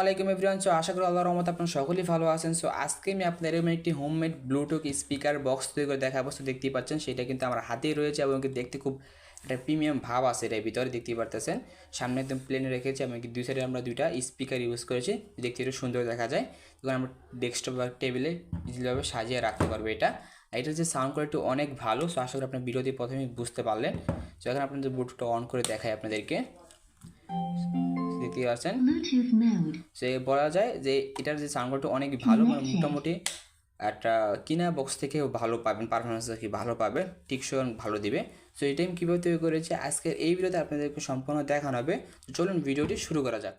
আলাইকুম everyone. So আশা করি আল্লাহর রহমতে আপনারা সকলেই ভালো আছেন। সো আজকে আমি আপনাদের এরকম একটি হোমমেড ব্লুটুথ স্পিকার বক্স তৈরি করে দেখাবো। সো দেখতেই পাচ্ছেন সেটা কিন্তু আমার হাতেই রয়েছে এবং দেখতে খুব একটা প্রিমিয়াম ভাব আছে এর ভিতরে, দেখতেই পারতেছেন। সামনে একদম প্লেনে রেখেছি এবং দুই সাইডে আমরা দুইটা স্পিকার ইউজ করেছি, দেখতে একটু সুন্দর দেখা যায়। তখন আমরা ডেস্কটপ বা টেবিলে ইজিলিভাবে সাজিয়ে রাখতে পারবো এটা। এটার যে সাউন্ড কোয়ালিটি অনেক ভালো। সো আশা করি আপনার ভিডিওতে প্রথমেই বুঝতে পারলেন। সো এখন আপনাদের ব্লুটুথটা অন করে দেখাই আপনাদেরকে, দেখতে পাচ্ছেন। সে বলা যায় যে এটার যে সাউন্ড কোয়ালিটি অনেক ভালো, মানে মোটামুটি একটা কিনা বক্স থেকেও ভালো পাবেন, পারফরমেন্স কি ভালো পাবে, টিকসই ভালো দিবে। সো এটাই আমি কীভাবে তৈরি করেছি আজকের এই ভিডিওতে আপনাদেরকে সম্পূর্ণ দেখানো হবে। তো চলুন ভিডিওটি শুরু করা যাক।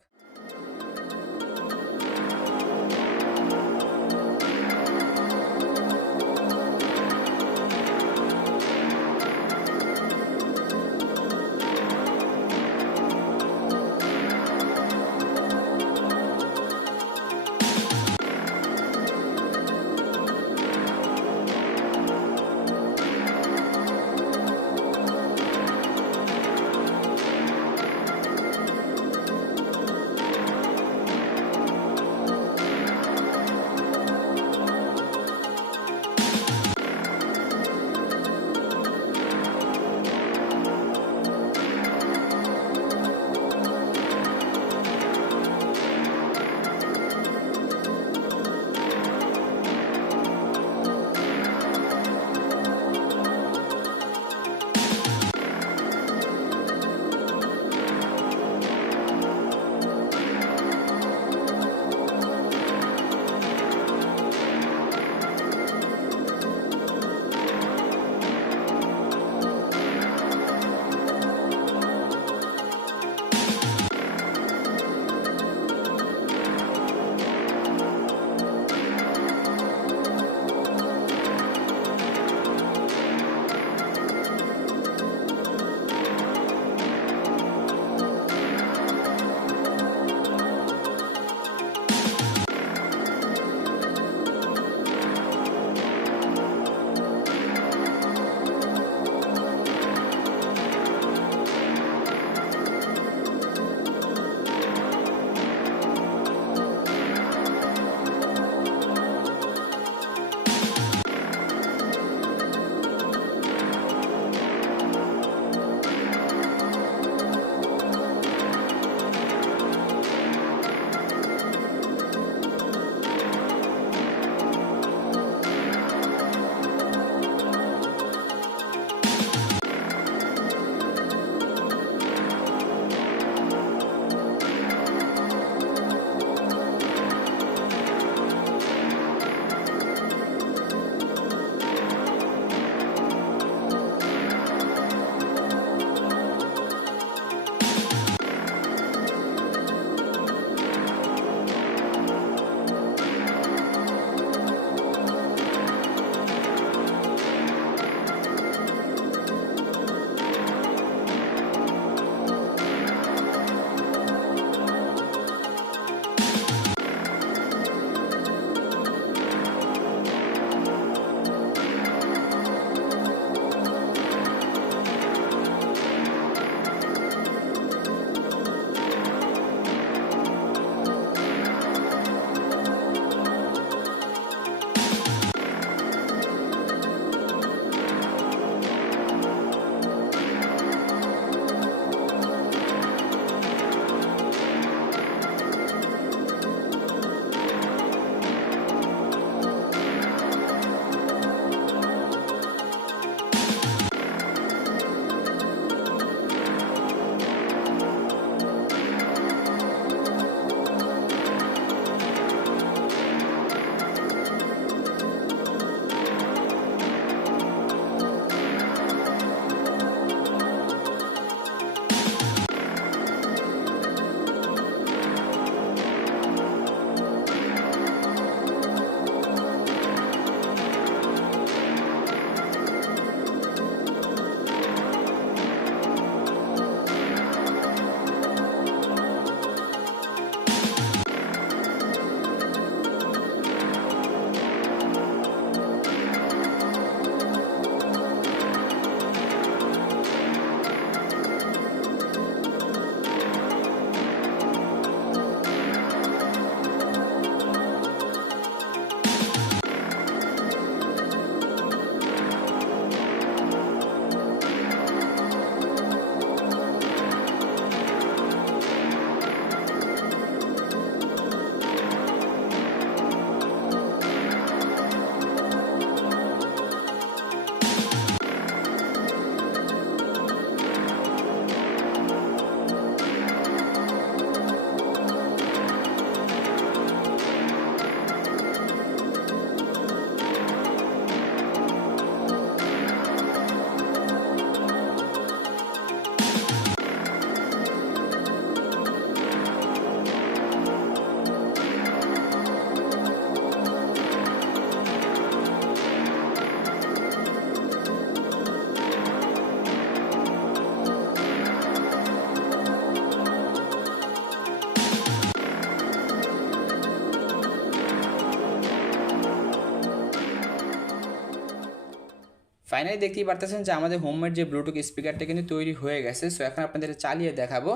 ফাইনালি দেখতেই পারতেছেন যে আমাদের হোমমেড যে ব্লুটুথ স্পিকারটা কিন্তু তৈরি হয়ে গেছে। সো এখন আপনাদের চালিয়ে দেখাবো।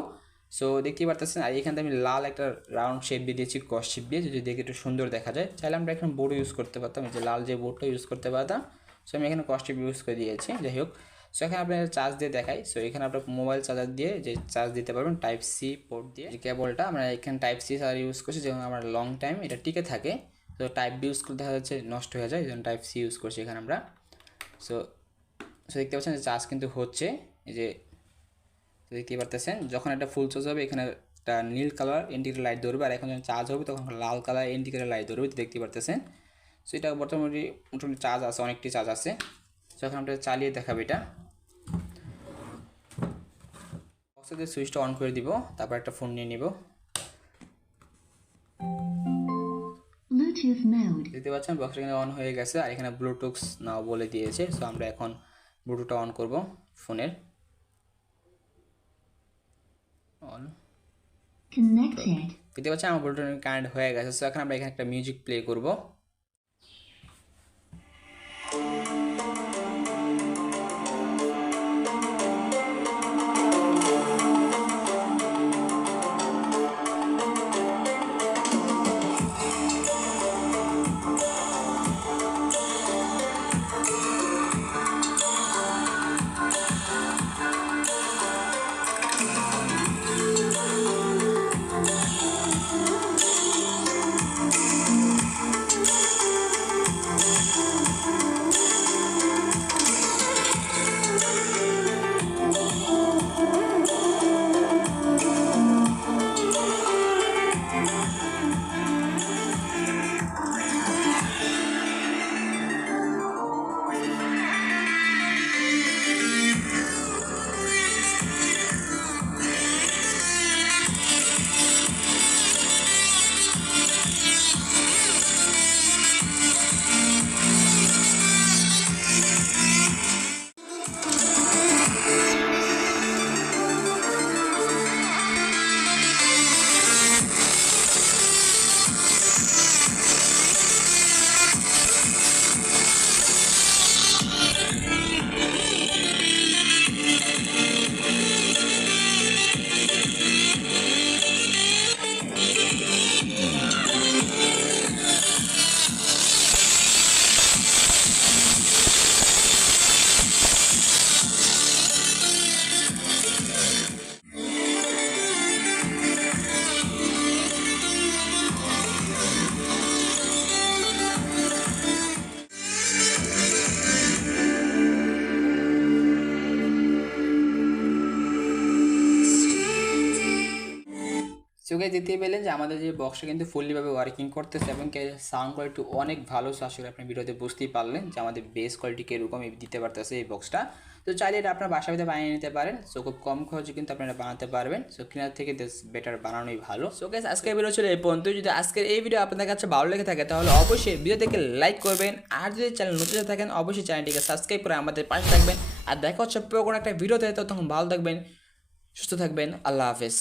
সো দেখতেই পারতেছেন, আর এখানে আমি লাল একটা রাউন্ড শেপ দিয়ে দিয়েছি ক্রস শেপ দিয়ে, যদি দেখে একটু সুন্দর দেখা যায়। চাইলে আমরা এখন বোর্ডও ইউজ করতে পারতাম, যে লাল যে বোর্ডটা ইউজ করতে পারতাম। সো আমি এখানে ক্রস শেপ ইউজ করে দিয়েছি। যাই হোক, সো এখানে আপনার চার্জ দিয়ে দেখাই। সো এখানে আপনার মোবাইল চার্জার দিয়ে যে চার্জ দিতে পারবেন টাইপ সি পোর্ট দিয়ে, যে কেবলটা আমরা এখানে টাইপ সি চার্জার ইউজ করছি, যেমন আমার লং টাইম এটা টিকে থাকে। তো টাইপ বি ইউজ করতে দেখা যাচ্ছে নষ্ট হয়ে যায়, যেমন টাইপ সি ইউজ করছি এখানে আমরা। সো দেখতে পাচ্ছেন যে চার্জ কিন্তু হচ্ছে, এই যে দেখতেই পারতেছেন। যখন একটা ফুল চার্জ হবে এখানে একটা নীল কালার ইন্ডিকেটর লাইট ধরবে, আর এখন যখন চার্জ হবে তখন লাল কালার ইন্ডিকেটর লাইট ধরবে, দেখতে পারতেছেন। সো এটা মোটামুটি চার্জ আছে, অনেকটি চার্জ আছে। যখন আমরা চালিয়ে দেখাবো এটা, বক্সের সুইচটা অন করে দিব, তারপর একটা ফোন নিয়ে নিব। দেখতে পাচ্ছেন বক্সটা এখানে অন হয়ে গেছে, আর এখানে ব্লুটুথ নাও বলে দিয়েছে। সো আমরা এখন ব্লুটুথটা অন করব ফোনের। অন কানেক্টেড, দেখতে পাচ্ছেন আমার ব্লুটুথ কানেক্ট হয়ে গেছে। সো এখন আমরা এখানে একটা মিউজিক প্লে করব। সো গাইস, দেখতে পেলেন যে আমাদের যে বক্সটা কিন্তু ফুললিভাবে ওয়ার্কিং করতেছে, এবং সাউন্ড কোয়ালিটি অনেক ভালো। সো আশা করি আপনি ভিডিওতে বুঝতেই পারলেন যে আমাদের বেস কোয়ালিটি কীরকম দিতে পারতেছে এই বক্সটা। তো চাইলে এটা আপনার বাসার ভিতরে বানিয়ে নিতে পারেন। সো খুব কম খরচে কিন্তু আপনারা বানাতে পারবেন। সো কেনার থেকে বেটার বানানোই ভালো। সো গাইস, আজকের ভিডিও ছিল এই পর্যন্ত। যদি আজকের এই ভিডিও আপনাদের কাছে ভালো লেগে থাকে তাহলে অবশ্যই ভিডিও থেকে লাইক করবেন, আর যদি চ্যানেল নতুন থাকেন অবশ্যই চ্যানেলটিকে সাবস্ক্রাইব করে আমাদের পাশে থাকবেন। আর দেখা হচ্ছে কোনো একটা ভিডিওতে, তখন ভালো থাকবেন, সুস্থ থাকবেন। আল্লাহ হাফেজ।